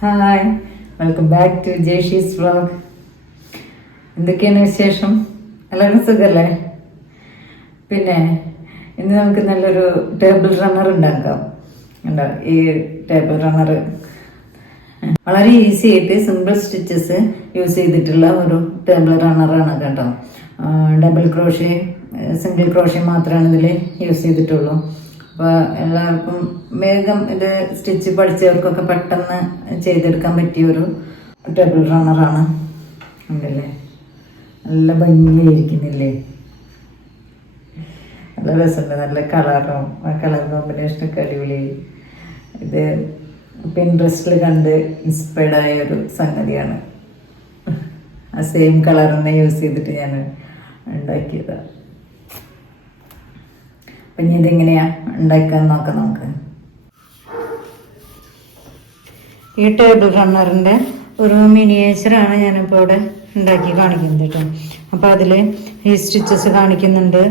Hi, welcome back to ജേഷീസ് vlog. എന്തൊക്കെയാണ് വിശേഷം? എല്ലാവരും സുഖല്ലേ? പിന്നെ ഇന്ന് നമുക്ക് നല്ലൊരു ടേബിൾ റണ്ണർ ഉണ്ടാക്കാം. ഉണ്ടോ ഈ ടേബിൾ റണ്ണർ വളരെ ഈസി ആയിട്ട് സിമ്പിൾ സ്റ്റിച്ചസ് യൂസ് ചെയ്തിട്ടുള്ള ഒരു ടേബിൾ റണ്ണറാണ് കേട്ടോ. ഡബിൾ ക്രോഷ്യ, സിംഗിൾ ക്രോഷ്യ മാത്രമാണ് ഇതിൽ യൂസ് ചെയ്തിട്ടുള്ളൂ. അപ്പോൾ എല്ലാവർക്കും വേഗം ഇത് സ്റ്റിച്ച് പഠിച്ചവർക്കൊക്കെ പെട്ടെന്ന് ചെയ്തെടുക്കാൻ പറ്റിയ ഒരു ടേബിൾ റണ്ണറാണ്. ഉണ്ടല്ലേ, നല്ല ഭംഗിയായിരിക്കുന്നില്ലേ? നല്ല രസമുണ്ട്, നല്ല കളറും ആ കളർ കോമ്പിനേഷനൊക്കെ അടിപൊളി. ഇത് പിൻട്രസ്റ്റിൽ കണ്ട് ഇൻസ്പയർഡായ ഒരു സംഗതിയാണ്. ആ സെയിം കളർ തന്നെ യൂസ് ചെയ്തിട്ട് ഞാൻ ഉണ്ടാക്കിയതാണ്. അപ്പം ഇനി ഇതെങ്ങനെയാണ് ഉണ്ടാക്കാൻ നോക്കാം നമുക്ക്. ഈ ടേബിൾ റണ്ണറിൻ്റെ ഒരു മിനിയേച്ചറാണ് ഞാനിപ്പോൾ ഇവിടെ ഉണ്ടാക്കി കാണിക്കുന്നത് കേട്ടോ. അപ്പോൾ അതിൽ ഈ സ്റ്റിച്ചസ് കാണിക്കുന്നുണ്ട്.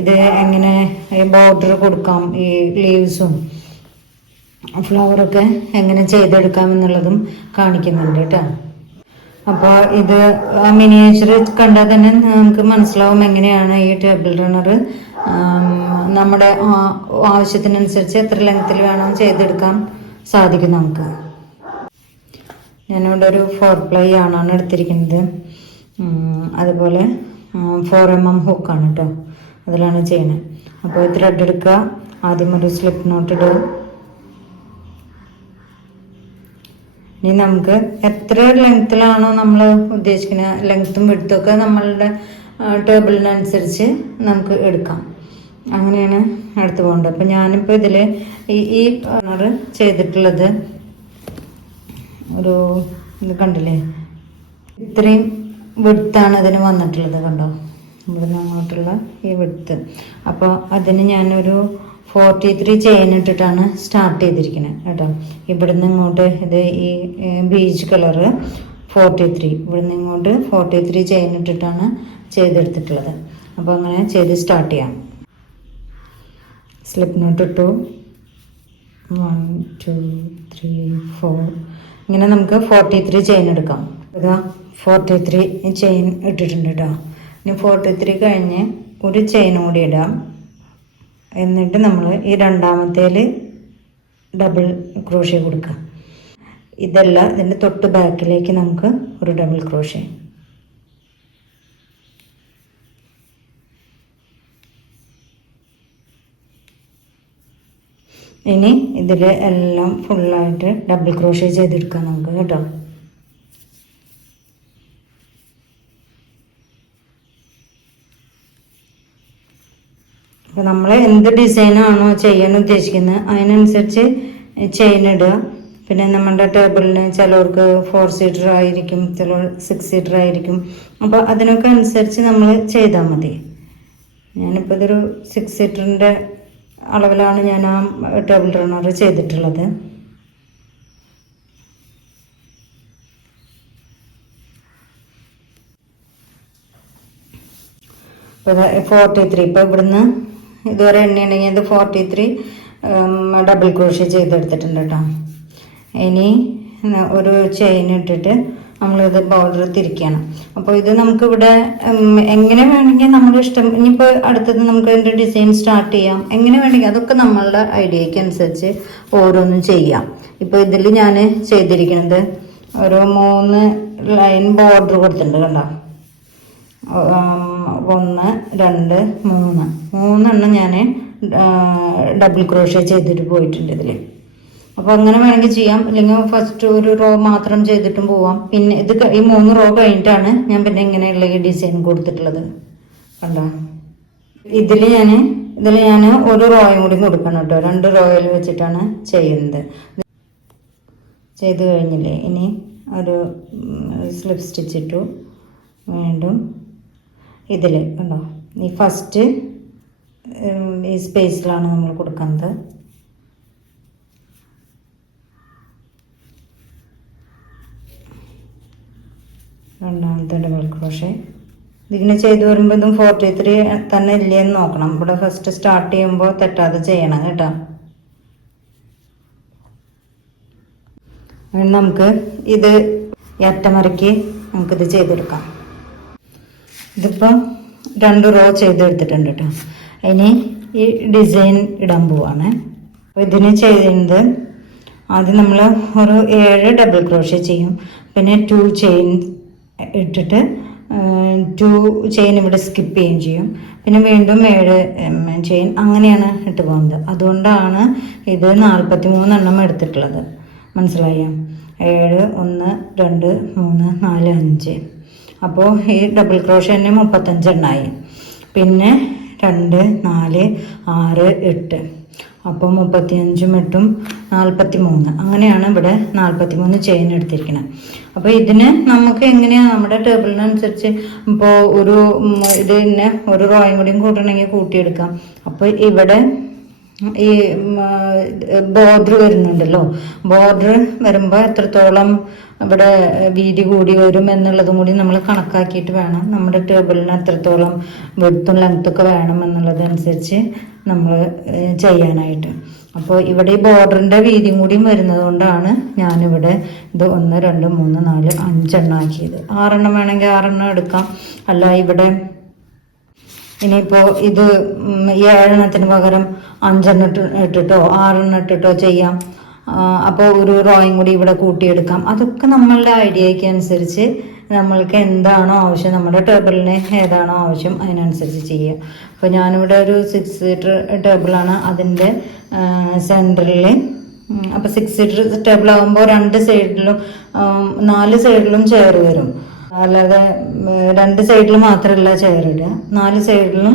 ഇത് എങ്ങനെ ബോർഡർ കൊടുക്കാം, ഈ ലീവ്സും ഫ്ലവറൊക്കെ എങ്ങനെ ചെയ്തെടുക്കാം എന്നുള്ളതും കാണിക്കുന്നുണ്ട് കേട്ടോ. അപ്പോൾ ഇത് മിനിയേച്ചർ കണ്ടാൽ തന്നെ നമുക്ക് മനസ്സിലാവും എങ്ങനെയാണ് ഈ ടേബിൾ റണ്ണർ നമ്മുടെ ആവശ്യത്തിനനുസരിച്ച് എത്ര ലെങ്ത്തിൽ വേണം ചെയ്തെടുക്കാൻ സാധിക്കും നമുക്ക്. ഞാനിവിടെ ഒരു 4 ആണ് എടുത്തിരിക്കുന്നത്. അതുപോലെ 4mm ഹുക്കാണ് കേട്ടോ, അതിലാണ് ചെയ്യുന്നത്. അപ്പോൾ ത്രെഡ് എടുക്കുക, ആദ്യം ഒരു സ്ലിപ്പ് നോട്ട് ഇടുക. ഇനി നമുക്ക് എത്ര ലെങ്ത്തിലാണോ നമ്മൾ ഉദ്ദേശിക്കുന്നത്, ലെങ്ത്തും വിഡ്ത്തുമൊക്കെ നമ്മളുടെ ടേബിളിനനുസരിച്ച് നമുക്ക് എടുക്കാം. അങ്ങനെയാണ് എടുത്തു പോകേണ്ടത്. അപ്പം ഞാനിപ്പോൾ ഇതിൽ ഈ റണ്ണർ ചെയ്തിട്ടുള്ളത് ഒരു ഇത് കണ്ടില്ലേ, ഇത്രയും വിഡ്ത്താണ് അതിന് വന്നിട്ടുള്ളത്. കണ്ടോ, ഇവിടുന്ന് അങ്ങോട്ടുള്ള ഈ വിഡ്ത്ത്. അപ്പോൾ അതിന് ഞാനൊരു 43 ചെയിൻ ഇട്ടിട്ടാണ് സ്റ്റാർട്ട് ചെയ്തിരിക്കുന്നത് കേട്ടോ. ഇവിടുന്ന് ഇങ്ങോട്ട് ഇത് ഈ ബീച്ച് കളറ് 43, ഇവിടുന്ന് ഇങ്ങോട്ട് 43 ചെയിൻ ഇട്ടിട്ടാണ് ചെയ്തെടുത്തിട്ടുള്ളത്. അപ്പോൾ അങ്ങനെ ചെയ്ത് സ്റ്റാർട്ട് ചെയ്യാം. സ്ലിപ്പ് നോട്ട് ഇട്ടു, 1 2 3 4, ഇങ്ങനെ നമുക്ക് 43 ചെയിൻ എടുക്കാം. ഇതാ 43 ചെയിൻ ഇട്ടിട്ടുണ്ട് കേട്ടോ. ഇനി 43 കഴിഞ്ഞ് ഒരു ചെയിൻ കൂടി ഇടാം. എന്നിട്ട് നമ്മൾ ഈ രണ്ടാമത്തേൽ ഡബിൾ ക്രോഷ്യ കൊടുക്കാം. ഇതല്ല, ഇതിൻ്റെ തൊട്ട് ബാക്കിലേക്ക് നമുക്ക് ഒരു ഡബിൾ ക്രോഷ്യ. ഇനി ഇതിൽ എല്ലാം ഫുള്ളായിട്ട് ഡബിൾ ക്രോഷ്യ ചെയ്തെടുക്കാം നമുക്ക് കേട്ടോ. അപ്പോൾ നമ്മൾ എന്ത് ഡിസൈനാണോ ചെയ്യാൻ ഉദ്ദേശിക്കുന്നത് അതിനനുസരിച്ച് ചെയിൻ ഇടുക. പിന്നെ നമ്മുടെ ടേബിളിന് ചിലവർക്ക് 4 സീറ്റർ ആയിരിക്കും, ചിലർ 6 സീറ്റർ ആയിരിക്കും. അപ്പോൾ അതിനൊക്കെ അനുസരിച്ച് നമ്മൾ ചെയ്താൽ മതി. ഞാനിപ്പോൾ ഇതൊരു 6 സീറ്ററിൻ്റെ അളവിലാണ് ഞാൻ ആ ടേബിൾ റണ്ണർ ചെയ്തിട്ടുള്ളത്. ഇപ്പോൾ 43, ഇപ്പോൾ ഇവിടുന്ന് ഇതുവരെ എണ്ണയുണ്ടെങ്കിൽ ഇത് 43 ഡബിൾ ക്രോഷ്യ ചെയ്തെടുത്തിട്ടുണ്ട് കേട്ടോ. ഇനി ഒരു ചെയിൻ ഇട്ടിട്ട് നമ്മളിത് ബോർഡർ തിരിക്കണം. അപ്പോൾ ഇത് നമുക്കിവിടെ എങ്ങനെ വേണമെങ്കിൽ നമ്മുടെ ഇഷ്ടം. ഇനിയിപ്പോൾ അടുത്തത് നമുക്ക് ഇതിൻ്റെ ഡിസൈൻ സ്റ്റാർട്ട് ചെയ്യാം, എങ്ങനെ വേണമെങ്കിൽ അതൊക്കെ നമ്മളുടെ ഐഡിയയ്ക്ക് അനുസരിച്ച് ഓരോന്നും ചെയ്യാം. ഇപ്പോൾ ഇതിൽ ഞാൻ ചെയ്തിരിക്കുന്നത് ഒരു 3 ലൈൻ ബോർഡർ കൊടുത്തിട്ടുണ്ട് കണ്ടോ. 1 2 3 3 ഞാൻ ഡബിൾ ക്രോഷ്യ ചെയ്തിട്ട് പോയിട്ടുണ്ട് ഇതിൽ. അപ്പോൾ അങ്ങനെ വേണമെങ്കിൽ ചെയ്യാം, അല്ലെങ്കിൽ ഫസ്റ്റ് ഒരു റോ മാത്രം ചെയ്തിട്ടും പോവാം. പിന്നെ ഇത് ഈ 3 റോ കഴിഞ്ഞിട്ടാണ് ഞാൻ പിന്നെ ഇങ്ങനെയുള്ള ഈ ഡിസൈൻ കൊടുത്തിട്ടുള്ളത് കണ്ടോ. ഇതിൽ ഞാൻ ഒരു റോയും കൂടി കൊടുക്കണം കേട്ടോ. 2 റോയിൽ വെച്ചിട്ടാണ് ചെയ്യുന്നത്. ചെയ്ത് കഴിഞ്ഞില്ലേ, ഇനി ഒരു സ്ലിപ്പ് സ്റ്റിച്ച് ഇട്ടു. വീണ്ടും ഇതിൽ കണ്ടോ, ഈ ഫസ്റ്റ് ഈ സ്പേസിലാണ് നമ്മൾ കൊടുക്കുന്നത്. രണ്ടാമത്തെ ഡബിൾ ക്രോഷ്യ. ഇതിങ്ങനെ ചെയ്തു വരുമ്പോൾ ഇതും 43 തന്നെ ഇല്ലേന്ന് നോക്കണം. ഇവിടെ ഫസ്റ്റ് സ്റ്റാർട്ട് ചെയ്യുമ്പോൾ തെറ്റാതെ ചെയ്യണം കേട്ടോ. നമുക്ക് ഇത് അറ്റമരയ്ക്ക് നമുക്കിത് ചെയ്തെടുക്കാം. ഇതിപ്പോൾ 2 റോ ചെയ്തെടുത്തിട്ടുണ്ട് കേട്ടോ. ഇനി ഈ ഡിസൈൻ ഇടാൻ പോവാണ്. അപ്പോൾ ഇതിന് ചെയ്യുന്നത് ആദ്യം നമ്മൾ ഒരു 7 ഡബിൾ ക്രോഷ്യ ചെയ്യും. പിന്നെ 2 ചെയിൻ ഇട്ടിട്ട് 2 ചെയിൻ ഇവിടെ സ്കിപ്പ് ചെയ്യുകയും ചെയ്യും. പിന്നെ വീണ്ടും 7 ചെയിൻ അങ്ങനെയാണ് ഇട്ട് പോകുന്നത്. അതുകൊണ്ടാണ് ഇത് 43 എണ്ണം എടുത്തിട്ടുള്ളത്. മനസ്സിലായോ? 7 1 2 3 4 5. അപ്പോൾ ഈ ഡബിൾ ക്രോഷ്യ തന്നെ 35 എണ്ണമായി. പിന്നെ 2 4 6 8. അപ്പോൾ 35ഉം 8ഉം 43. അങ്ങനെയാണ് ഇവിടെ 43 ചെയിൻ എടുത്തിരിക്കുന്നത്. അപ്പോൾ ഇതിന് നമുക്ക് എങ്ങനെയാണ് നമ്മുടെ ടേബിളിനനുസരിച്ച് ഇപ്പോൾ ഇതിന് ഒരു റോയും കൂടിയും കൂട്ടണമെങ്കിൽ കൂട്ടിയെടുക്കാം. അപ്പോൾ ഇവിടെ ഈ ബോർഡർ വരുന്നുണ്ടല്ലോ, ബോർഡർ വരുമ്പോൾ എത്രത്തോളം ഇവിടെ വീതി കൂടി വരും എന്നുള്ളതും കൂടി നമ്മൾ കണക്കാക്കിയിട്ട് വേണം നമ്മുടെ ടേബിളിന് എത്രത്തോളം വെടുത്തും ലെങ്ത്തൊക്കെ വേണം എന്നുള്ളതനുസരിച്ച് നമ്മൾ ചെയ്യാനായിട്ട്. അപ്പോൾ ഇവിടെ ഈ ബോർഡറിൻ്റെ വീതിയും കൂടിയും വരുന്നത് കൊണ്ടാണ് ഞാനിവിടെ ഇത് 1 2 3 4 5 എണ്ണം ആക്കിയത്. 6 എണ്ണം വേണമെങ്കിൽ 6 എണ്ണം എടുക്കാം. അല്ല ഇവിടെ ഇനിയിപ്പോൾ ഇത് 7 എണ്ണത്തിന് പകരം 5 എണ്ണം ഇട്ടിട്ടോ 6 എണ്ണം ഇട്ടിട്ടോ ചെയ്യാം. അപ്പോൾ ഒരു റോയും കൂടി ഇവിടെ കൂട്ടിയെടുക്കാം. അതൊക്കെ നമ്മളുടെ ഐഡിയയ്ക്ക് അനുസരിച്ച് നമ്മൾക്ക് എന്താണോ ആവശ്യം, നമ്മുടെ ടേബിളിന് ഏതാണോ ആവശ്യം അതിനനുസരിച്ച് ചെയ്യുക. അപ്പോൾ ഞാനിവിടെ ഒരു 6 സീറ്റർ ടേബിളാണ്. അതിൻ്റെ സെൻറ്ററിൽ അപ്പോൾ 6 സീറ്റർ ടേബിൾ ആകുമ്പോൾ 2 സൈഡിലും 4 സൈഡിലും ചെയർ വരും. അല്ലാതെ 2 സൈഡിൽ മാത്രമല്ല ചെയർ ഇടുക, 4 സൈഡിലും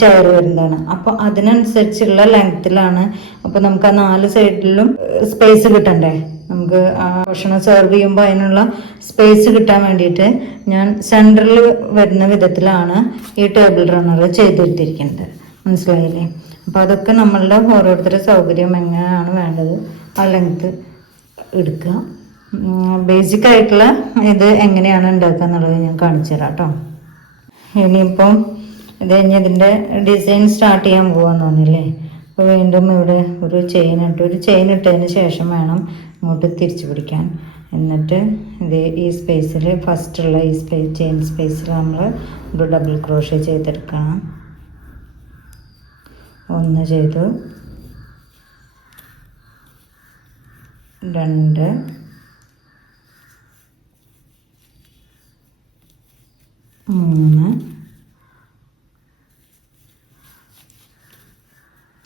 ചെയർ വരുന്നതാണ്. അപ്പോൾ അതിനനുസരിച്ചുള്ള ലെങ്ത്തിലാണ്. അപ്പോൾ നമുക്ക് ആ 4 സൈഡിലും സ്പേസ് കിട്ടണ്ടേ, നമുക്ക് ആ ഭക്ഷണം സെർവ് ചെയ്യുമ്പോൾ അതിനുള്ള സ്പേസ് കിട്ടാൻ വേണ്ടിയിട്ട് ഞാൻ സെൻറ്ററിൽ വരുന്ന വിധത്തിലാണ് ഈ ടേബിൾ റണ്ണർ ചെയ്തെടുത്തിരിക്കുന്നത്. മനസ്സിലായില്ലേ? അപ്പോൾ അതൊക്കെ നമ്മളുടെ ഓരോരുത്തരുടെ സൗകര്യം എങ്ങനെയാണ് വേണ്ടത് ആ ലെങ്ത്ത് എടുക്കുക. ബേസിക് ആയിട്ടുള്ള ഇത് എങ്ങനെയാണ് ഉണ്ടാക്കുക എന്നുള്ളത് ഞാൻ കാണിച്ചു തരാം കേട്ടോ. ഇനിയിപ്പം ഇത് കഴിഞ്ഞ് ഇതിൻ്റെ ഡിസൈൻ സ്റ്റാർട്ട് ചെയ്യാൻ പോകാമെന്ന് പറഞ്ഞില്ലേ. അപ്പോൾ വീണ്ടും ഇവിടെ ഒരു ചെയിൻ ഇട്ടതിന് ശേഷം വേണം ഇങ്ങോട്ട് തിരിച്ചു പിടിക്കാൻ. എന്നിട്ട് ഇത് ഈ സ്പേസിൽ ഫസ്റ്റുള്ള ഈ ചെയിൻ സ്പേസിൽ നമ്മൾ ഒരു ഡബിൾ ക്രോഷ്യ ചെയ്തെടുക്കണം. 1 ചെയ്തു, 2 3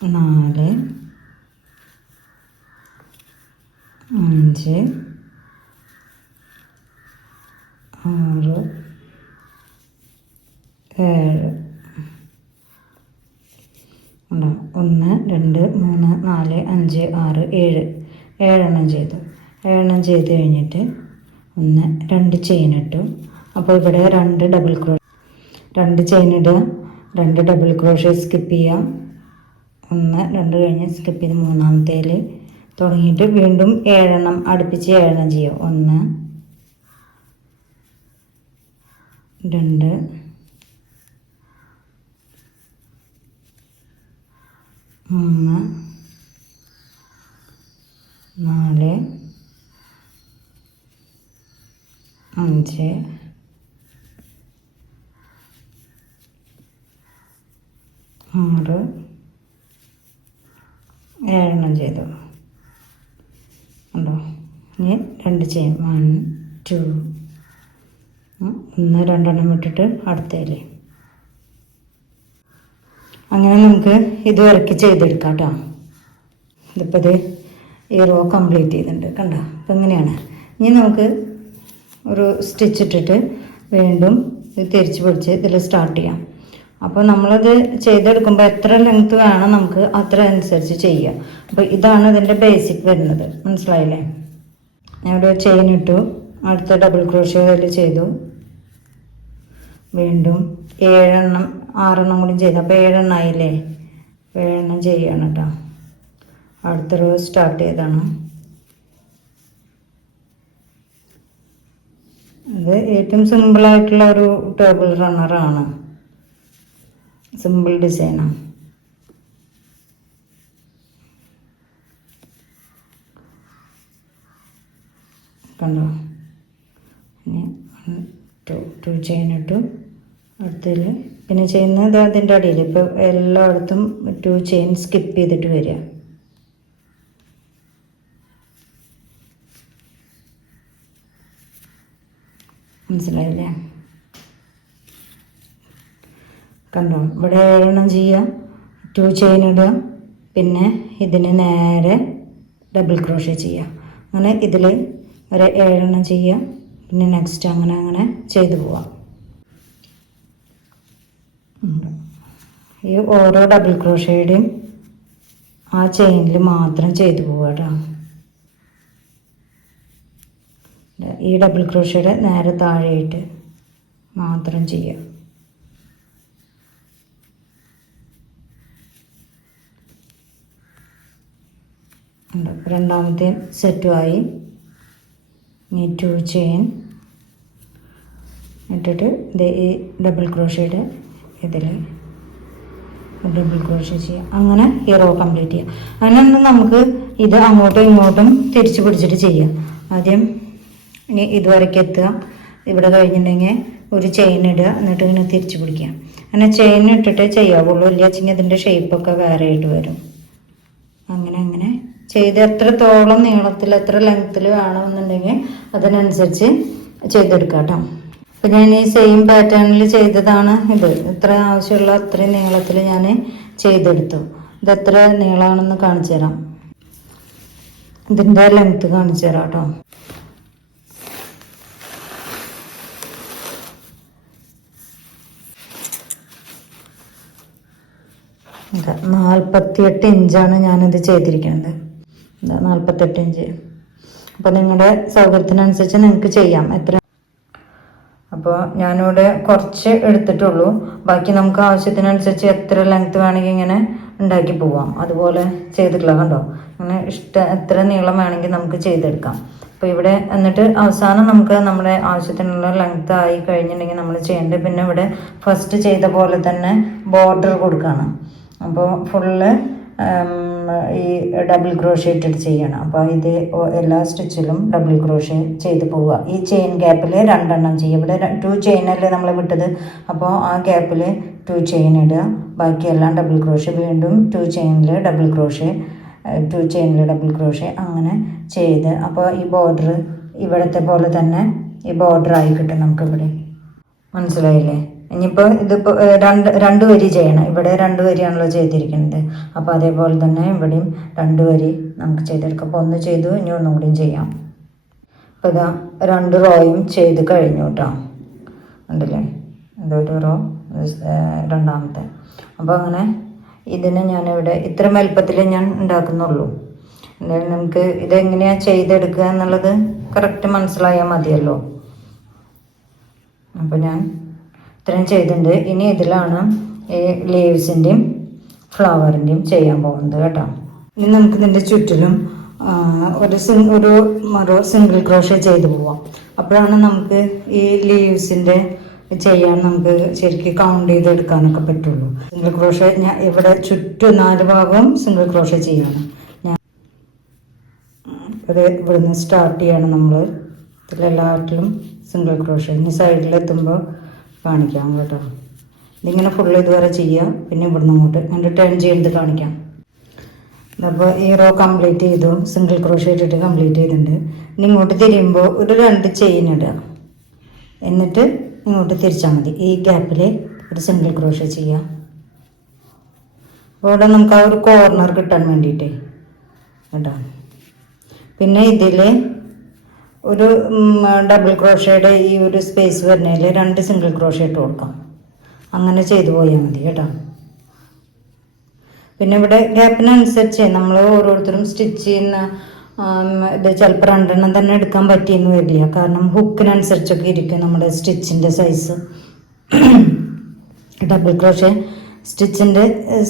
4 5 6 7 ഉണ്ടോ. 1 2 3 4 5 6 7 7 ചെയ്തു. 7 ചെയ്ത് കഴിഞ്ഞിട്ട് 1 2 ചെയിൻ ഇട്ടു. അപ്പോൾ ഇവിടെ 2 ഡബിൾ ക്രോഷ്യ, 2 ചെയിൻ ഇടുക, 2 ഡബിൾ ക്രോഷ്യ സ്കിപ്പ് ചെയ്യാം. 1 2 കഴിഞ്ഞ് സ്കിപ്പ് ചെയ്ത് 3-ാമത്തേൽ തുടങ്ങിയിട്ട് വീണ്ടും 7 എണ്ണം അടുപ്പിച്ച് 7 എണ്ണം ചെയ്യും. 1 2 3 4 5 6 7 എണ്ണം ചെയ്തു. ഉണ്ടോ? ഇനി 2 ചെയിൻ 1 2 1 2 എണ്ണം വിട്ടിട്ട് അടുത്തതിൽ. അങ്ങനെ നമുക്ക് ഇത് ഇറക്കി ചെയ്തെടുക്കാം കേട്ടോ. ഇതിപ്പോൾ ഇത് ഈ റോ കംപ്ലീറ്റ് ചെയ്തിട്ടുണ്ട് കണ്ടോ. അപ്പം ഇങ്ങനെയാണ്. ഇനി നമുക്ക് ഒരു സ്റ്റിച്ച് ഇട്ടിട്ട് വീണ്ടും ഇത് തിരിച്ച് പിടിച്ച് ഇതിൽ സ്റ്റാർട്ട് ചെയ്യാം. അപ്പോൾ നമ്മളത് ചെയ്തെടുക്കുമ്പോൾ എത്ര ലെങ്ത്ത് വേണം നമുക്ക് അത്ര അനുസരിച്ച് ചെയ്യുക. അപ്പോൾ ഇതാണ് ഇതിൻ്റെ ബേസിക് വരുന്നത്. മനസ്സിലായില്ലേ? ഞാൻ ഒരു ചെയിൻ ഇട്ടു, അടുത്ത ഡബിൾ ക്രോഷ്യ അതിൽ ചെയ്തു, വീണ്ടും 7 എണ്ണം 6 എണ്ണം കൂടി ചെയ്തു. അപ്പോൾ 7 എണ്ണം ആയില്ലേ. 7 എണ്ണം ചെയ്യണം കേട്ടോ. അടുത്ത റോ സ്റ്റാർട്ട് ചെയ്താണ്. ഇത് ഏറ്റവും സിമ്പിളായിട്ടുള്ള ഒരു ടേബിൾ റണ്ണറാണ്. സിമ്പിൾ ഡിസൈനാണ്. കണ്ടോ? ഇനി 2 ചെയിൻ ഇട്ടു. അടുത്തതിൽ പിന്നെ ചെയ്യുന്നത് അതിൻ്റെ അടിയിൽ ഇപ്പോൾ എല്ലായിടത്തും 2 ചെയിൻ സ്കിപ്പ് ചെയ്തിട്ട് വരിക. മനസ്സിലായില്ലേ? കണ്ടോ? ഇവിടെ 7 ചെയ്യുക, 2 ചെയിൻ ഇടുക, പിന്നെ ഇതിന് നേരെ ഡബിൾ ക്രോഷ്യ ചെയ്യുക. അങ്ങനെ ഇതിൽ ഒരു 7 ചെയ്യുക, പിന്നെ നെക്സ്റ്റ് അങ്ങനെ അങ്ങനെ ചെയ്തു പോവാം. ഈ ഓരോ ഡബിൾ ക്രോഷ്യയുടെയും ആ ചെയിനിൽ മാത്രം ചെയ്തു പോവുക കേട്ടോ. ഈ ഡബിൾ ക്രോഷ്യയുടെ നേരെ താഴെയിട്ട് മാത്രം ചെയ്യുക. രണ്ടാമത്തെ സെറ്റുമായി. ഇനി 2 ചെയിൻ ഇട്ടിട്ട് ഈ ഡബിൾ ക്രോഷ്യയുടെ ഇതിൽ ഡബിൾ ക്രോഷ്യ ചെയ്യുക. അങ്ങനെ ഈ റോ കംപ്ലീറ്റ് ചെയ്യുക. അങ്ങനെ നമുക്ക് ഇത് അങ്ങോട്ടും ഇങ്ങോട്ടും തിരിച്ച് പിടിച്ചിട്ട് ചെയ്യാം. ആദ്യം ഇനി ഇതുവരയ്ക്ക് എത്തുക. ഇവിടെ കഴിഞ്ഞിട്ടുണ്ടെങ്കിൽ ഒരു ചെയിൻ ഇടുക, എന്നിട്ട് ഇങ്ങനെ തിരിച്ച് പിടിക്കുക. അങ്ങനെ ചെയിൻ ഇട്ടിട്ട് ചെയ്യാവുള്ളൂ, ഇല്ല വെച്ചെങ്കിൽ അതിൻ്റെ ഷേപ്പൊക്കെ വേറെ ആയിട്ട് വരും. അങ്ങനെ അങ്ങനെ ചെയ്ത് എത്രത്തോളം നീളത്തിൽ എത്ര ലെങ്ത്തിൽ വേണമെന്നുണ്ടെങ്കിൽ അതിനനുസരിച്ച് ചെയ്തെടുക്കാം കേട്ടോ. അപ്പം ഞാൻ ഈ സെയിം പാറ്റേണിൽ ചെയ്തതാണ് ഇത്. ഇത്ര ആവശ്യമുള്ള അത്രയും നീളത്തിൽ ഞാൻ ചെയ്തെടുത്തു. ഇത് എത്ര നീളമാണെന്ന് കാണിച്ചു തരാം. ഇതിൻ്റെ ലെങ്ത്ത് കാണിച്ചു തരാം കേട്ടോ. ഇതാ 48 ഇഞ്ചാണ് ഞാനിത് ചെയ്തിരിക്കുന്നത്. ഇതാ 48 ഇഞ്ച്. അപ്പോൾ നിങ്ങളുടെ സൗകര്യത്തിനനുസരിച്ച് നിങ്ങൾക്ക് ചെയ്യാം. അപ്പോൾ ഞാനിവിടെ കുറച്ച് എടുത്തിട്ടുള്ളൂ, ബാക്കി നമുക്ക് ആവശ്യത്തിനനുസരിച്ച് എത്ര ലെങ്ത്ത് വേണമെങ്കിൽ ഇങ്ങനെ ഉണ്ടാക്കി പോവാം. അതുപോലെ ചെയ്തിട്ടില്ല, കണ്ടോ? അങ്ങനെ എത്ര നീളം വേണമെങ്കിൽ നമുക്ക് ചെയ്തെടുക്കാം. അപ്പോൾ ഇവിടെ എന്നിട്ട് അവസാനം നമുക്ക് നമ്മുടെ ആവശ്യത്തിനുള്ള ലെങ്ത്ത് ആയി കഴിഞ്ഞിട്ടുണ്ടെങ്കിൽ നമ്മൾ ചെയ്യേണ്ടത് പിന്നെ ഇവിടെ ഫസ്റ്റ് ചെയ്ത പോലെ തന്നെ ബോർഡർ കൊടുക്കുകയാണ്. അപ്പോൾ ഫുള്ള് ഈ ഡബിൾ ക്രോഷ്യ ഇട്ടിട്ട് ചെയ്യണം. അപ്പോൾ ഇത് എല്ലാ സ്റ്റിച്ചിലും ഡബിൾ ക്രോഷ്യ ചെയ്ത് പോവുക. ഈ ചെയിൻ ഗ്യാപ്പിൽ 2 ചെയ്യുക. ഇവിടെ 2 ചെയിനല്ലേ നമ്മൾ വിട്ടത്, അപ്പോൾ ആ ഗ്യാപ്പിൽ 2 ചെയിൻ ഇടുക, ബാക്കിയെല്ലാം ഡബിൾ ക്രോഷ്യ. വീണ്ടും 2 ചെയിനിൽ ഡബിൾ ക്രോഷ്യ, 2 ചെയിനിൽ ഡബിൾ ക്രോഷ്യ, അങ്ങനെ ചെയ്ത്. അപ്പോൾ ഈ ബോർഡർ ഇവിടത്തെ പോലെ തന്നെ ഈ ബോർഡർ ആയി കിട്ടും നമുക്ക് ഇവിടെ. മനസ്സിലായില്ലേ? ഇനിയിപ്പോൾ ഇതിപ്പോൾ രണ്ട് വരി ചെയ്യണം. ഇവിടെ 2 വരിയാണല്ലോ ചെയ്തിരിക്കുന്നത്. അപ്പോൾ അതേപോലെ തന്നെ ഇവിടെയും 2 വരി നമുക്ക് ചെയ്തെടുക്കാം. അപ്പോൾ ഒന്ന് ചെയ്തു, ഇനി ഒന്നും കൂടിയും ചെയ്യാം. അപ്പോൾ ഇതാ 2 റോയും ചെയ്ത് കഴിഞ്ഞു കേട്ടോ. ഉണ്ടല്ലേ? ഇതൊരു റോ, രണ്ടാമത്തെ. അപ്പോൾ അങ്ങനെ ഇതിനെ ഞാനിവിടെ ഇത്ര വലുപ്പത്തിൽ ഞാൻ ഉണ്ടാക്കുന്നുള്ളൂ. എന്തായാലും നമുക്ക് ഇതെങ്ങനെയാണ് ചെയ്തെടുക്കുക എന്നുള്ളത് കറക്റ്റ് മനസ്സിലായാൽ മതിയല്ലോ. അപ്പോൾ ഞാൻ ഇത്രയും ചെയ്തിട്ടുണ്ട്. ഇനി ഇതിലാണ് ഈ ലീവ്സിൻ്റെയും ഫ്ലവറിൻ്റെയും ചെയ്യാൻ പോകുന്നത് കേട്ടോ. ഇനി നമുക്ക് ഇതിൻ്റെ ചുറ്റിലും ഒരു സിംഗിൾ ക്രോഷ്യ ചെയ്ത് പോവാം. അപ്പോഴാണ് നമുക്ക് ഈ ലീവ്സിൻ്റെ ചെയ്യാൻ നമുക്ക് ശരിക്കും കൗണ്ട് ചെയ്തെടുക്കാനൊക്കെ പറ്റുള്ളൂ. സിംഗിൾ ക്രോഷ്യ ഞാൻ ഇവിടെ ചുറ്റും 4 ഭാഗവും സിംഗിൾ ക്രോഷ്യ ചെയ്യണം. ഞാൻ ഇവിടുന്ന് സ്റ്റാർട്ട് ചെയ്യണം നമ്മൾ. ഇതിലെല്ലാറ്റിലും സിംഗിൾ ക്രോഷ്യ. ഇനി സൈഡിലെത്തുമ്പോൾ കാണിക്കാം കേട്ടോ. ഇതിങ്ങനെ ഫുള്ള് ഇതുവരെ ചെയ്യുക, പിന്നെ ഇവിടുന്ന് അങ്ങോട്ട് എന്നിട്ട് ടേൺ ചെയ്യുന്നത് കാണിക്കാം. അപ്പോൾ ഈ റോ കംപ്ലീറ്റ് ചെയ്തു, സിംഗിൾ ക്രോഷ്യ ഇട്ടിട്ട് കംപ്ലീറ്റ് ചെയ്തിട്ടുണ്ട്. ഇനി ഇങ്ങോട്ട് തിരിയുമ്പോൾ ഒരു 2 ചെയിൻ ഇടുക, എന്നിട്ട് ഇങ്ങോട്ട് തിരിച്ചാൽ മതി. ഈ ഗ്യാപ്പിൽ ഒരു സിംഗിൾ ക്രോഷ്യ ചെയ്യുക. അപ്പോൾ ഇവിടെ നമുക്ക് ആ ഒരു കോർണർ കിട്ടാൻ വേണ്ടിയിട്ട് കേട്ടോ. പിന്നെ ഇതിൽ ഒരു ഡബിൾ ക്രോഷ്യയുടെ ഈ ഒരു സ്പേസ് വരുന്നതിൽ 2 സിംഗിൾ ക്രോഷ്യ ഇട്ട് കൊടുക്കാം. അങ്ങനെ ചെയ്തു പോയാൽ മതി കേട്ടോ. പിന്നെ ഇവിടെ ഗ്യാപ്പിനനുസരിച്ച് നമ്മൾ ഓരോരുത്തരും സ്റ്റിച്ച് ചെയ്യുന്ന ഇത് ചിലപ്പോൾ 2 തന്നെ എടുക്കാൻ പറ്റിയെന്ന് വരില്ല. കാരണം ഹുക്കിനനുസരിച്ചൊക്കെ ഇരിക്കും നമ്മുടെ സ്റ്റിച്ചിൻ്റെ സൈസ്. ഡബിൾ ക്രോഷ്യ സ്റ്റിച്ചിൻ്റെ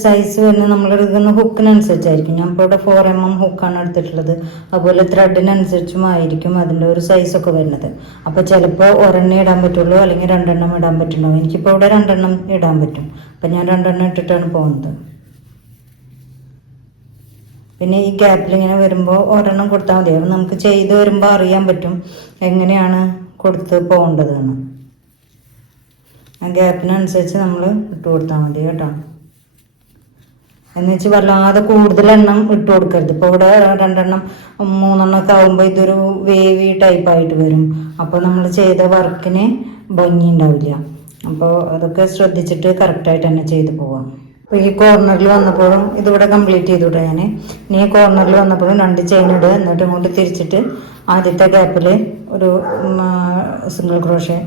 സൈസ് വരുന്നത് നമ്മൾ എടുക്കുന്ന ഹുക്കിനനുസരിച്ചായിരിക്കും. ഞാൻ ഇപ്പോൾ ഇവിടെ 4mm ഹുക്കാണ് എടുത്തിട്ടുള്ളത്. അതുപോലെ ത്രെഡിനനുസരിച്ചും ആയിരിക്കും അതിൻ്റെ ഒരു സൈസൊക്കെ വരുന്നത്. അപ്പോൾ ചിലപ്പോൾ 1 ഇടാൻ പറ്റുള്ളൂ, അല്ലെങ്കിൽ 2 ഇടാൻ പറ്റുള്ളൂ. എനിക്കിപ്പോൾ ഇവിടെ 2 ഇടാൻ പറ്റും. അപ്പം ഞാൻ 2 ഇട്ടിട്ടാണ് പോകുന്നത്. പിന്നെ ഈ ഗ്യാപ്പിൽ ഇങ്ങനെ വരുമ്പോൾ ഒരെണ്ണം കൊടുത്താൽ മതി. അപ്പം നമുക്ക് ചെയ്ത് വരുമ്പോൾ അറിയാൻ പറ്റും എങ്ങനെയാണ് കൊടുത്ത് പോകേണ്ടതെന്ന്. ആ ഗ്യാപ്പിനനുസരിച്ച് നമ്മൾ ഇട്ട് കൊടുത്താൽ മതി കേട്ടോ. എന്ന് വെച്ച് വല്ലാതെ കൂടുതൽ എണ്ണം ഇട്ട് കൊടുക്കരുത്. ഇപ്പോൾ ഇവിടെ 2 എണ്ണം 3 എണ്ണം ഒക്കെ ആകുമ്പോൾ ഇതൊരു വേവി ടൈപ്പായിട്ട് വരും. അപ്പോൾ നമ്മൾ ചെയ്ത വർക്കിന് ഭംഗി ഉണ്ടാവില്ല. അപ്പോൾ അതൊക്കെ ശ്രദ്ധിച്ചിട്ട് കറക്റ്റായിട്ട് തന്നെ ചെയ്ത് പോവാം. അപ്പോൾ ഈ കോർണറിൽ വന്നപ്പോഴും ഇതിവിടെ കംപ്ലീറ്റ് ചെയ്തുവിടാം ഞാൻ. ഇനി ഈ കോർണറിൽ വന്നപ്പോഴും 2 ചെയിൻ ഇടുക, എന്നിട്ട് ഇങ്ങോട്ട് തിരിച്ചിട്ട് ആദ്യത്തെ ഗ്യാപ്പിൽ ഒരു സിംഗിൾ ക്രോഷേ.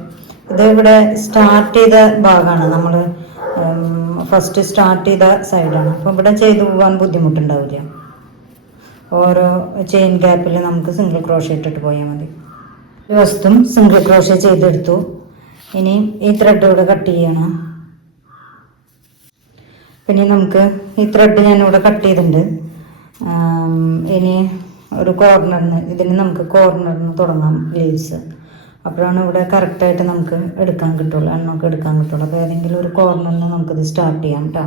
ഇത് ഇവിടെ സ്റ്റാർട്ട് ചെയ്ത ഭാഗമാണ്, നമ്മൾ ഫസ്റ്റ് സ്റ്റാർട്ട് ചെയ്ത സൈഡാണ്. അപ്പോൾ ഇവിടെ ചെയ്തു പോകാൻ ബുദ്ധിമുട്ടുണ്ടാവില്ല. ഓരോ ചെയിൻ ഗ്യാപ്പിൽ നമുക്ക് സിംഗിൾ ക്രോഷേ ഇട്ടിട്ട് പോയാൽ മതി. ഈ വസ്തും സിംഗിൾ ക്രോഷേ ചെയ്തെടുത്തു. ഇനി ഈ ത്രെഡ് ഇവിടെ കട്ട് ചെയ്യണം. പിന്നെ നമുക്ക് ഈ ത്രെഡ് ഞാനിവിടെ കട്ട് ചെയ്തിട്ടുണ്ട്. ഇനി ഒരു കോർണറിന്, ഇതിന് നമുക്ക് കോർണറിന് തുടങ്ങാം ലീവ്സ്. അപ്പോഴാണ് ഇവിടെ കറക്റ്റായിട്ട് നമുക്ക് എടുക്കാൻ കിട്ടുള്ളൂ, എണ്ണമൊക്കെ എടുക്കാൻ കിട്ടുള്ളൂ. അപ്പോൾ ഏതെങ്കിലും ഒരു കോർണറിന് നമുക്കിത് സ്റ്റാർട്ട് ചെയ്യാം കേട്ടോ.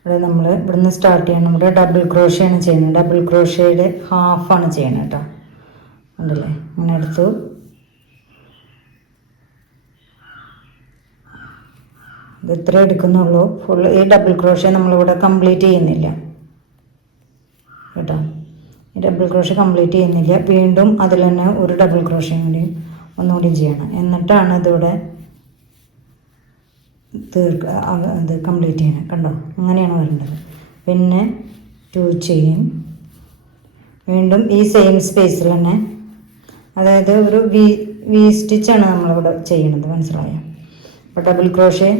ഇവിടെ നമ്മൾ ഇവിടുന്ന് സ്റ്റാർട്ട് ചെയ്യണം. ഇവിടെ ഡബിൾ ക്രോഷയാണ് ചെയ്യുന്നത്. ഡബിൾ ക്രോഷയുടെ ഹാഫാണ് ചെയ്യണത് കേട്ടോ. ഉണ്ടല്ലേ, അങ്ങനെ എടുത്തു. ഇത് ഇത്ര എടുക്കുന്നുള്ളൂ. ഫുൾ ഈ ഡബിൾ ക്രോഷേ നമ്മളിവിടെ കംപ്ലീറ്റ് ചെയ്യുന്നില്ല കേട്ടോ. ഈ ഡബിൾ ക്രോഷേ കംപ്ലീറ്റ് ചെയ്യുന്നില്ല. വീണ്ടും അതിൽ തന്നെ ഒരു ഡബിൾ ക്രോഷയും കൂടി ഒന്നുകൂടി ചെയ്യണം. എന്നിട്ടാണ് ഇതിവിടെ ഇത് കംപ്ലീറ്റ് ചെയ്യണം. കണ്ടോ, അങ്ങനെയാണ് വരേണ്ടത്. പിന്നെ 2 ചെയിൻ വീണ്ടും ഈ സെയിം സ്പേസിൽ തന്നെ, അതായത് ഒരു വി സ്റ്റിച്ചാണ് നമ്മളിവിടെ ചെയ്യണത്, മനസ്സിലായോ? അപ്പോൾ ഡബിൾ ക്രോഷേ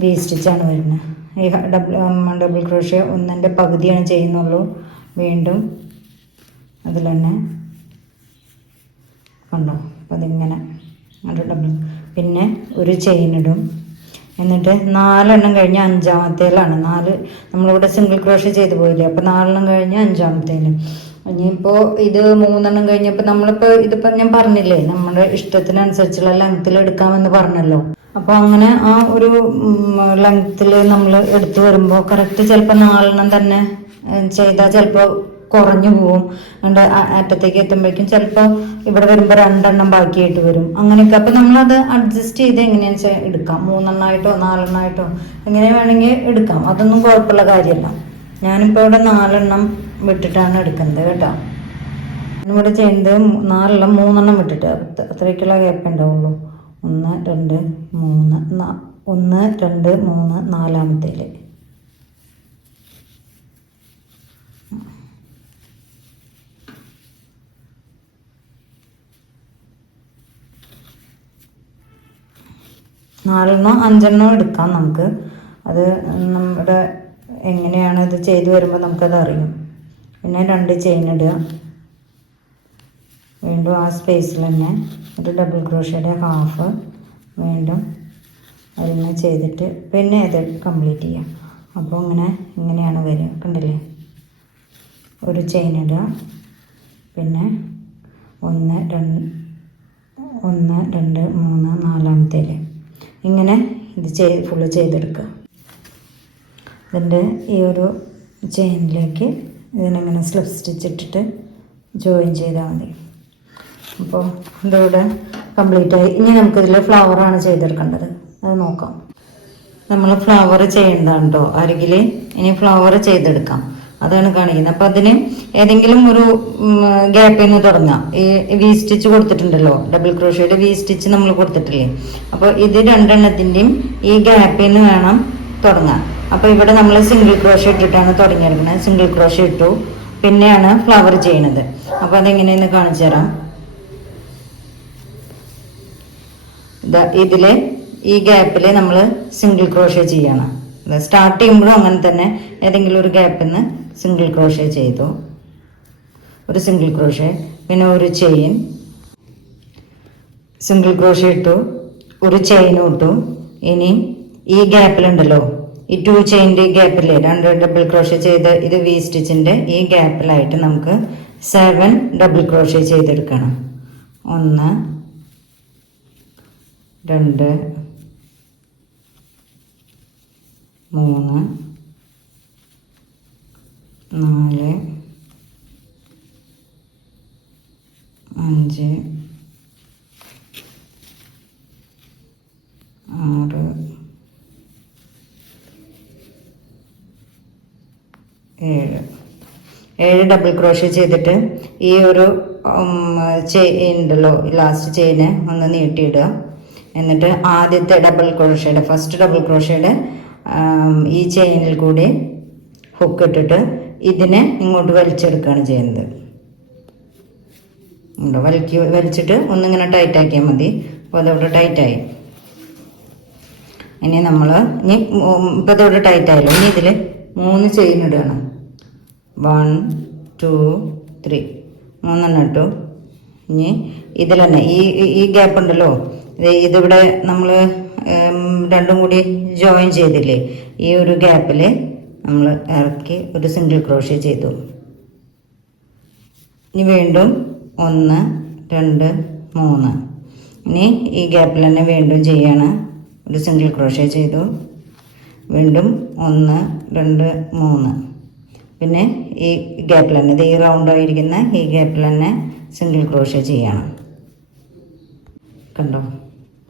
വി സ്റ്റിച്ചാണ് വരുന്നത്. ഈ ഡബിൾ ക്രോഷേ 1ൻ്റെ പകുതിയാണ് ചെയ്യുന്നുള്ളൂ. വീണ്ടും അതിൽ തന്നെ കണ്ടോ, അപ്പം അതിങ്ങനെ ഡബിൾ, പിന്നെ ഒരു ചെയിൻ ഇടും. എന്നിട്ട് 4 എണ്ണം കഴിഞ്ഞ് 5-ാമത്തേലാണ്. 4 നമ്മളിവിടെ സിംഗിൾ ക്രോഷേ ചെയ്ത് പോയില്ലേ, അപ്പോൾ 4 എണ്ണം കഴിഞ്ഞ് 5-ാമത്തേൽ. ഇനിയിപ്പോൾ ഇത് 3 എണ്ണം കഴിഞ്ഞപ്പോൾ നമ്മളിപ്പോൾ ഇതിപ്പോൾ ഞാൻ പറഞ്ഞില്ലേ, നമ്മുടെ ഇഷ്ടത്തിനനുസരിച്ചുള്ള ലെങ്ത്തിൽ എടുക്കാമെന്ന് പറഞ്ഞല്ലോ. അപ്പോൾ അങ്ങനെ ആ ഒരു ലെങ്ത്തിൽ നമ്മൾ എടുത്തു വരുമ്പോൾ കറക്റ്റ് ചിലപ്പോൾ 4 എണ്ണം തന്നെ ചെയ്താൽ ചിലപ്പോൾ കുറഞ്ഞു പോവും. അതുകൊണ്ട് അറ്റത്തേക്ക് എത്തുമ്പോഴേക്കും ചിലപ്പോൾ ഇവിടെ വരുമ്പോൾ 2 എണ്ണം ബാക്കിയായിട്ട് വരും. അങ്ങനെയൊക്കെ. അപ്പോൾ നമ്മളത് അഡ്ജസ്റ്റ് ചെയ്ത് എങ്ങനെയാണെന്ന് വെച്ചാൽ എടുക്കാം. 3 എണ്ണമായിട്ടോ 4 എണ്ണമായിട്ടോ എങ്ങനെ വേണമെങ്കിൽ എടുക്കാം. അതൊന്നും കുഴപ്പമുള്ള കാര്യമല്ല. ഞാനിപ്പോൾ ഇവിടെ 4 എണ്ണം വിട്ടിട്ടാണ് എടുക്കുന്നത് കേട്ടോ. ഞാനിവിടെ ചെയ്യുന്നത് 4 എണ്ണം 3 എണ്ണം വിട്ടിട്ട് അത്രയ്ക്കുള്ള ഗ്യാപ്പ് ഉണ്ടാവുള്ളൂ. 1 2 3 1 2 3 4-ാമത്തേൽ. നാലെണ്ണോ 5 എണ്ണോ എടുക്കാം നമുക്ക്. അത് നമ്മുടെ എങ്ങനെയാണ് ഇത് ചെയ്ത് വരുമ്പോൾ നമുക്കത് അറിയും. പിന്നെ 2 ചെയിൻ ഇടുക. വീണ്ടും ആ സ്പേസിൽ തന്നെ ഒരു ഡബിൾ ക്രോഷയുടെ ഹാഫ് വീണ്ടും അതിനെ ചെയ്തിട്ട് പിന്നെ ഇത് കംപ്ലീറ്റ് ചെയ്യാം. അപ്പോൾ ഇങ്ങനെയാണ് വരിക. കണ്ടില്ലേ, ഒരു ചെയിൻ ഇടുക. പിന്നെ 1 2 3 4-ാമത്തേൽ ഇങ്ങനെ ഇത് ഫുള്ള് ചെയ്തെടുക്കുക. ഇതിൻ്റെ ഈ ഒരു ചെയിനിലേക്ക് ഇതിനെങ്ങനെ സ്ലിപ്പ് സ്റ്റിച്ച് ഇട്ടിട്ട് ജോയിൻ ചെയ്താൽ മതി. അപ്പോൾ ഇതിവിടെ കംപ്ലീറ്റായി. ഇനി നമുക്കിതിൽ ഫ്ലവറാണ് ചെയ്തെടുക്കേണ്ടത്, അത് നോക്കാം. നമ്മൾ ഫ്ലവർ ചെയ്യേണ്ടതാണ് കേട്ടോ അരികിൽ. ഇനി ഫ്ലവർ ചെയ്തെടുക്കാം, അതാണ് കാണിക്കുന്നത്. അപ്പം അതിന് ഏതെങ്കിലും ഒരു ഗ്യാപ്പിൽ നിന്ന് തുടങ്ങാം. ഈ വി സ്റ്റിച്ച് കൊടുത്തിട്ടുണ്ടല്ലോ, ഡബിൾ ക്രോഷയുടെ വി സ്റ്റിച്ച് നമ്മൾ കൊടുത്തിട്ടില്ലേ. അപ്പോൾ ഇത് 2 എണ്ണത്തിൻ്റെയും ഈ ഗ്യാപ്പിൽ നിന്ന് വേണം തുടങ്ങാൻ. അപ്പോൾ ഇവിടെ നമ്മൾ സിംഗിൾ ക്രോഷേ ഇട്ടിട്ടാണ് തുടങ്ങിയെടുക്കുന്നത്. സിംഗിൾ ക്രോഷേ ഇട്ടു, പിന്നെയാണ് ഫ്ലവർ ചെയ്യണത്. അപ്പോൾ അതെങ്ങനെയെന്ന് കാണിച്ചു തരാം. ഇതിൽ ഈ ഗ്യാപ്പിൽ നമ്മൾ സിംഗിൾ ക്രോഷേ ചെയ്യണം. സ്റ്റാർട്ട് ചെയ്യുമ്പോഴും അങ്ങനെ തന്നെ ഏതെങ്കിലും ഒരു ഗ്യാപ്പിൽ നിന്ന് സിംഗിൾ ക്രോഷേ ചെയ്തു, ഒരു സിംഗിൾ ക്രോഷേ, പിന്നെ ഒരു ചെയിൻ, സിംഗിൾ ക്രോഷേ ഇട്ടു, ഒരു ചെയിനും ഇട്ടു. ഇനി ഈ ഗ്യാപ്പിലുണ്ടല്ലോ, ഈ 2 ചെയിൻ്റെ ഗ്യാപ്പിൽ 2 ഡബിൾ ക്രോഷേ ചെയ്ത് ഇത് വി സ്റ്റിച്ചിൻ്റെ ഈ ഗ്യാപ്പിലായിട്ട് നമുക്ക് 7 ഡബിൾ ക്രോഷേ ചെയ്തെടുക്കണം. 1 2 3 4 5 6 7 ഡബിൾ ക്രോഷ്യ ചെയ്തിട്ട് ഈ ഒരു ഉണ്ടല്ലോ ലാസ്റ്റ് ചെയിന് ഒന്ന് നീട്ടിയിടുക. എന്നിട്ട് ആദ്യത്തെ ഫസ്റ്റ് ഡബിൾ ക്രോഷ്യയുടെ ഈ ചെയിനിൽ കൂടി ഹുക്ക് ഇട്ടിട്ട് ഇതിനെ ഇങ്ങോട്ട് വലിച്ചെടുക്കുകയാണ് ചെയ്യുന്നത്. വലിച്ചിട്ട് ഒന്നിങ്ങനെ ടൈറ്റാക്കിയാൽ മതി. അപ്പോൾ അതവിടെ ടൈറ്റായി. ഇനി ഇപ്പോൾ അതവിടെ ടൈറ്റായല്ലോ. ഇനി ഇതിൽ 3 ചെയിൻ ഇടുകയാണ്. 1 2 3 3 ഇട്ടു. ഇനി ഇതിൽ തന്നെ ഈ ഗ്യാപ്പ് ഉണ്ടല്ലോ, ഇതിവിടെ നമ്മൾ രണ്ടും കൂടി ജോയിൻ ചെയ്തില്ലേ, ഈ ഒരു ഗ്യാപ്പിൽ നമ്മൾ ഇറക്കി ഒരു സിംഗിൾ ക്രോഷ്യ ചെയ്തു. ഇനി വീണ്ടും 1 2 3. ഇനി ഈ ഗ്യാപ്പിൽ തന്നെ വീണ്ടും ചെയ്യാണ്. ഒരു സിംഗിൾ ക്രോഷ്യ ചെയ്തു. വീണ്ടും 1 2 3. പിന്നെ ഈ ഗ്യാപ്പിൽ തന്നെ ഈ റൗണ്ടായിരിക്കുന്ന ഈ ഗ്യാപ്പിൽ തന്നെ സിംഗിൾ ക്രോഷ്യ ചെയ്യണം. കണ്ടോ?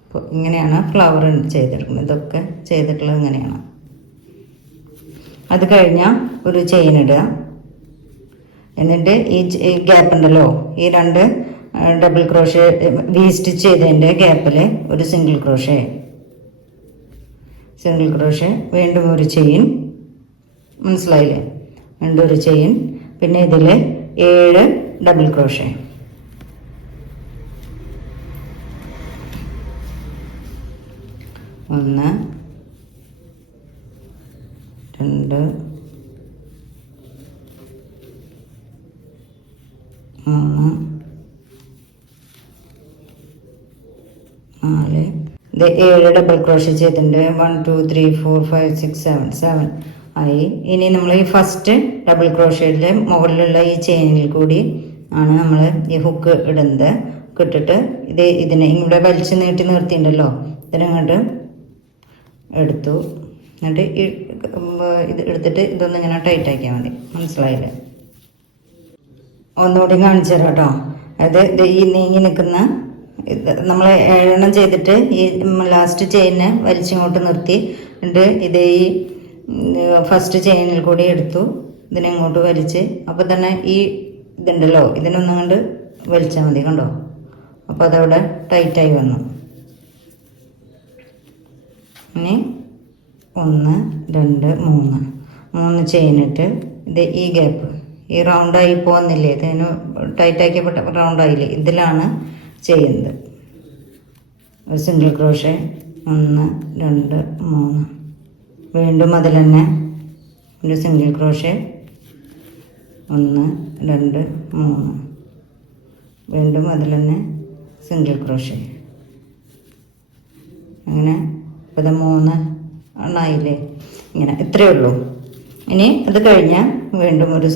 അപ്പോൾ ഇങ്ങനെയാണ് ഫ്ലവർ ചെയ്തെടുക്കുന്നത്. ഇതൊക്കെ ചെയ്തിട്ടുള്ളത് ഇങ്ങനെയാണ്. അത് കഴിഞ്ഞാൽ ഒരു ചെയിൻ ഇടുക. എന്നിട്ട് ഈ ഗ്യാപ്പ് ഉണ്ടല്ലോ, ഈ 2 ഡബിൾ ക്രോഷ്യ സ്റ്റിച്ച് ചെയ്തതിൻ്റെ ഗ്യാപ്പിൽ ഒരു സിംഗിൾ ക്രോഷ്യ, വീണ്ടും ഒരു ചെയിൻ. മനസ്സിലായില്ലേ? വീണ്ടും ഒരു ചെയിൻ. പിന്നെ ഇതിൽ 7 ഡബിൾ ക്രോഷ്യ. 1 2 3 4. ഇത് 7 ഡബിൾ ക്രോഷ്യ ചെയ്തിട്ടുണ്ട്. 1 2 3 4 5 6 7 ആയി. ഇനി നമ്മൾ ഈ ഫസ്റ്റ് ഡബിൾ ക്രോഷ്യയിലെ മുകളിലുള്ള ഈ ചെയിനിൽ കൂടി ആണ് നമ്മൾ ഈ ഹുക്ക് ഇടുന്നത്. ഇട്ടിട്ട് ഇതിനെ ഇവിടെ വലിച്ചു നിർത്തിയിട്ടുണ്ടല്ലോ, ഇതിനങ്ങോട്ട് എടുത്തു. എന്നിട്ട് ഇത് എടുത്തിട്ട് ഇതൊന്നും ഇങ്ങനെ ടൈറ്റാക്കിയാൽ മതി. മനസ്സിലായില്ലേ? ഒന്നുകൂടി കാണിച്ചു തരാം കേട്ടോ. അത് ഈ നീങ്ങി നിൽക്കുന്ന നമ്മൾ 7 ചെയ്തിട്ട് ഈ ലാസ്റ്റ് ചെയിനെ വലിച്ചിങ്ങോട്ട് നിർത്തി. എന്നിട്ട് ഈ ഫസ്റ്റ് ചെയിനിൽ കൂടി എടുത്തു. ഇതിനെ ഇങ്ങോട്ട് വലിച്ച് അപ്പോൾ തന്നെ ഈ ഇതുണ്ടല്ലോ, ഇതിനൊന്നും കൊണ്ട് വലിച്ചാൽ മതി. കണ്ടോ? അപ്പോൾ അതവിടെ ടൈറ്റായി വന്നു. ഇനി 1 2 3 ചെയിനിട്ട് ഈ ഗ്യാപ്പ്, ഈ റൗണ്ടായി പോകുന്നില്ലേ, ഇതിന് ടൈറ്റാക്കിയപ്പെട്ട റൗണ്ടായില്ലേ, ഇതിലാണ് ചെയ്യുന്നത്. ഒരു സിംഗിൾ ക്രോഷ്യ 1 2 3. വീണ്ടും അതിൽ തന്നെ ഒരു സിംഗിൾ ക്രോഷ്യ 1 2 3. വീണ്ടും അതിൽ തന്നെ സിംഗിൾ ക്രോഷ്യ. അങ്ങനെ ഇപ്പോൾ 3 എണ്ണായില്ലേ? ഇങ്ങനെ ഇത്രയേ ഉള്ളൂ. ഇനി അത് കഴിഞ്ഞാൽ വീണ്ടും ഒരു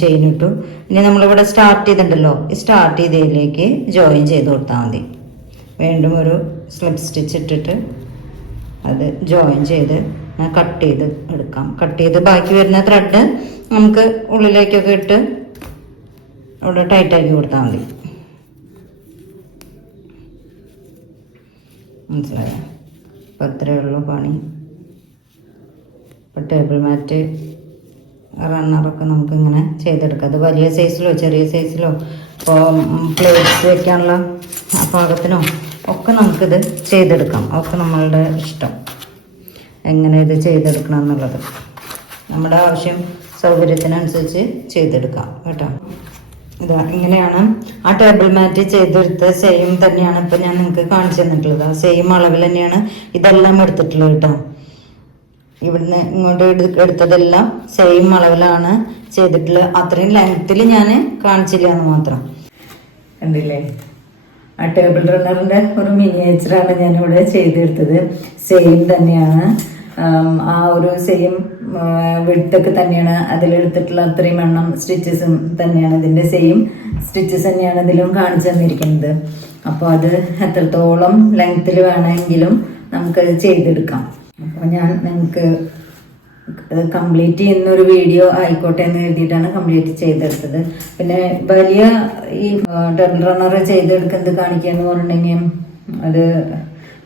ചെയിൻ ഇട്ടു. ഇനി നമ്മളിവിടെ സ്റ്റാർട്ട് ചെയ്തിട്ടുണ്ടല്ലോ, ഈ സ്റ്റാർട്ട് ചെയ്തതിലേക്ക് ജോയിൻ ചെയ്ത് കൊടുത്താൽ മതി. വീണ്ടും ഒരു സ്ലിപ്പ് സ്റ്റിച്ച് ഇട്ടിട്ട് അത് ജോയിൻ ചെയ്ത് കട്ട് ചെയ്ത് എടുക്കാം. കട്ട് ചെയ്ത് ബാക്കി വരുന്ന ത്രെഡ് നമുക്ക് ഉള്ളിലേക്കൊക്കെ ഇട്ട് അവിടെ ടൈറ്റാക്കി കൊടുത്താൽ മതി. മനസ്സിലായോ? അപ്പോൾ അത്രയേ ഉള്ളൂ പണി. ഇപ്പോൾ ടേബിൾ മാറ്റ് റണ്ണറൊക്കെ നമുക്കിങ്ങനെ ചെയ്തെടുക്കാം. അത് വലിയ സൈസിലോ ചെറിയ സൈസിലോ ഇപ്പോൾ പ്ലേറ്റ്സ് വയ്ക്കാനുള്ള പാകത്തിനോ ഒക്കെ നമുക്കിത് ചെയ്തെടുക്കാം. ഒക്കെ നമ്മളുടെ ഇഷ്ടം എങ്ങനെ ഇത് ചെയ്തെടുക്കണം എന്നുള്ളത്. നമ്മുടെ ആവശ്യം സൗകര്യത്തിനനുസരിച്ച് ചെയ്തെടുക്കാം കേട്ടോ. ഇതാ ഇങ്ങനെയാണ് ആ ടേബിൾ മാറ്റ് ചെയ്തെടുത്ത സെയിം തന്നെയാണ് ഇപ്പം ഞാൻ നിങ്ങൾക്ക് കാണിച്ചു തന്നിട്ടുള്ളത്. ആ സെയിം അളവിൽ തന്നെയാണ് ഇതെല്ലാം എടുത്തിട്ടുള്ളത് കേട്ടോ. ഇവിടുന്ന് ഇങ്ങോട്ട് എടുത്തതെല്ലാം സെയിം അളവിലാണ് ചെയ്തിട്ടുള്ളത്. അത്രയും ലെങ്ത്തിൽ ഞാൻ കാണിച്ചില്ല എന്ന് മാത്രം. കണ്ടില്ലേ? ആ ടേബിൾ റണ്ണറിൻ്റെ ഒരു മിനിയേച്ചറാണ് ഞാനിവിടെ ചെയ്തെടുത്തത്. സെയിം തന്നെയാണ്, ആ ഒരു സെയിം വിഡ്ത്തൊക്കെ തന്നെയാണ് അതിലെടുത്തിട്ടുള്ള അത്രയും എണ്ണം സ്റ്റിച്ചസും തന്നെയാണ്, ഇതിൻ്റെ സെയിം സ്റ്റിച്ചസ് തന്നെയാണ് ഇതിലും കാണിച്ചു തന്നിരിക്കുന്നത്. അപ്പോൾ അത് എത്രത്തോളം ലെങ്ത്തിൽ വേണമെങ്കിലും നമുക്കത് ചെയ്തെടുക്കാം. അപ്പോൾ ഞാൻ നിങ്ങൾക്ക് കംപ്ലീറ്റ് ചെയ്യുന്ന ഒരു വീഡിയോ ആയിക്കോട്ടെ എന്ന് കരുതിയിട്ടാണ് കംപ്ലീറ്റ് ചെയ്തെടുത്തത്. പിന്നെ വലിയ ഈ ടെമ്പിൾ റണ്ണർ ചെയ്തെടുക്കുന്നത് കാണിക്കുക എന്ന് പറഞ്ഞിട്ടുണ്ടെങ്കിൽ അത്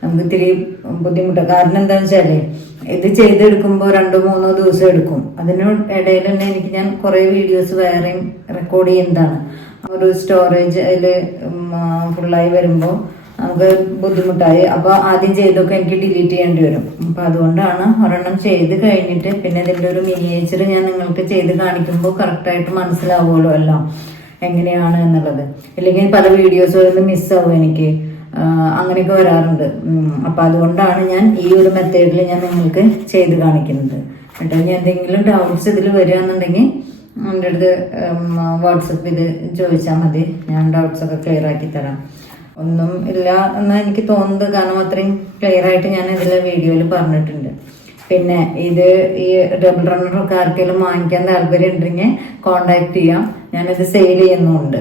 നമുക്ക് ഇത്തിരി ബുദ്ധിമുട്ടാണ്. കാരണം എന്താണെന്ന് വെച്ചാൽ ഇത് ചെയ്തെടുക്കുമ്പോൾ 2-3 ദിവസം എടുക്കും. അതിന് ഇടയിൽ തന്നെ ഞാൻ കുറേ വീഡിയോസ് വേറെയും റെക്കോർഡ് ചെയ്യുന്നതാണ്. ഒരു സ്റ്റോറേജ് അതിൽ ഫുള്ളായി വരുമ്പോൾ നമുക്ക് ബുദ്ധിമുട്ടായി. അപ്പോൾ ആദ്യം ചെയ്തൊക്കെ എനിക്ക് ഡിലീറ്റ് ചെയ്യേണ്ടി വരും. അപ്പം അതുകൊണ്ടാണ് ഒരെണ്ണം ചെയ്ത് കഴിഞ്ഞിട്ട് പിന്നെ ഇതിൻ്റെ ഒരു മിനിയേച്ചർ ഞാൻ നിങ്ങൾക്ക് ചെയ്ത് കാണിക്കുമ്പോൾ കറക്റ്റായിട്ട് മനസ്സിലാവുമല്ലോ എല്ലാം എങ്ങനെയാണ് എന്നുള്ളത്. ഇല്ലെങ്കിൽ പല വീഡിയോസുകളിൽ മിസ്സാവും എനിക്ക്, അങ്ങനെയൊക്കെ വരാറുണ്ട്. അപ്പം അതുകൊണ്ടാണ് ഞാൻ ഈ ഒരു മെത്തേഡിൽ ഞാൻ നിങ്ങൾക്ക് ചെയ്ത് കാണിക്കുന്നത് കേട്ടോ. ഇനി എന്തെങ്കിലും ഡൗട്ട്സ് ഇതിൽ വരികയാണെന്നുണ്ടെങ്കിൽ എൻ്റെ അടുത്ത് വാട്സപ്പിൽ ചോദിച്ചാൽ മതി, ഞാൻ ഡൗട്ട്സൊക്കെ ക്ലിയർ ആക്കി തരാം. ഒന്നും ഇല്ല എന്നാണ് എനിക്ക് തോന്നുന്നത്, കാരണം അത്രയും ക്ലിയർ ആയിട്ട് ഞാൻ ഇതിലെ വീഡിയോയിൽ പറഞ്ഞിട്ടുണ്ട്. പിന്നെ ഇത് ഈ ഡബിൾ റണ്ണറൊക്കെ ആർക്കെങ്കിലും വാങ്ങിക്കാൻ താല്പര്യം ഉണ്ടെങ്കിൽ കോണ്ടാക്ട് ചെയ്യാം. ഞാനിത് സെയിൽ ചെയ്യുന്നുമുണ്ട്.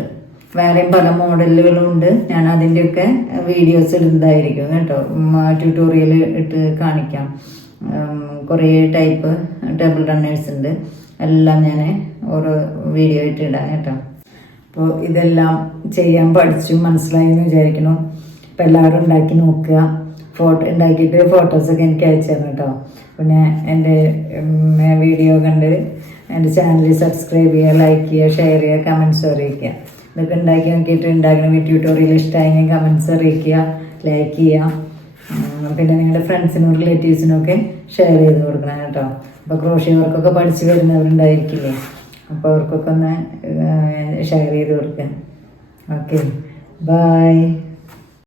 വേറെയും പല മോഡലുകളും ഉണ്ട്. ഞാൻ അതിൻ്റെയൊക്കെ വീഡിയോസ് ഇടുന്നതായിരിക്കും കേട്ടോ. ട്യൂട്ടോറിയൽ ഇട്ട് കാണിക്കാം. കുറേ ടൈപ്പ് ടേബിൾ റണ്ണേഴ്സ് ഉണ്ട്. എല്ലാം ഞാൻ ഓരോ വീഡിയോ ആയിട്ട് ഇടാം കേട്ടോ. അപ്പോൾ ഇതെല്ലാം ചെയ്യാൻ പഠിച്ചു മനസ്സിലായി എന്ന് വിചാരിക്കണം. അപ്പോൾ എല്ലാവരും ഉണ്ടാക്കി നോക്കുക. ഉണ്ടാക്കിയിട്ട് ഫോട്ടോസൊക്കെ എനിക്ക് അയച്ചു തരണം കേട്ടോ. പിന്നെ എൻ്റെ വീഡിയോ കണ്ട് എൻ്റെ ചാനൽ സബ്സ്ക്രൈബ് ചെയ്യുക, ലൈക്ക് ചെയ്യുക, ഷെയർ ചെയ്യുക, കമൻറ്റ്സ് അറിയിക്കുക. ഇതൊക്കെ ഉണ്ടാക്കി നോക്കിയിട്ട് ഉണ്ടാക്കുന്ന ട്യൂട്ടോറിയൽ ഇഷ്ടമായെങ്കിൽ കമൻറ്റ്സ് അറിയിക്കുക, ലൈക്ക് ചെയ്യുക. പിന്നെ നിങ്ങളുടെ ഫ്രണ്ട്സിനും റിലേറ്റീവ്സിനും ഒക്കെ ഷെയർ ചെയ്ത് കൊടുക്കണം കേട്ടോ. അപ്പോൾ ക്രോഷ്യ വർക്കൊക്കെ പഠിച്ച് വരുന്നവരുണ്ടായിരിക്കില്ലേ, അപ്പോൾ അവർക്കൊക്കെ ഒന്ന് ഷെയർ ചെയ്ത് കൊടുക്കുക. Okay, by.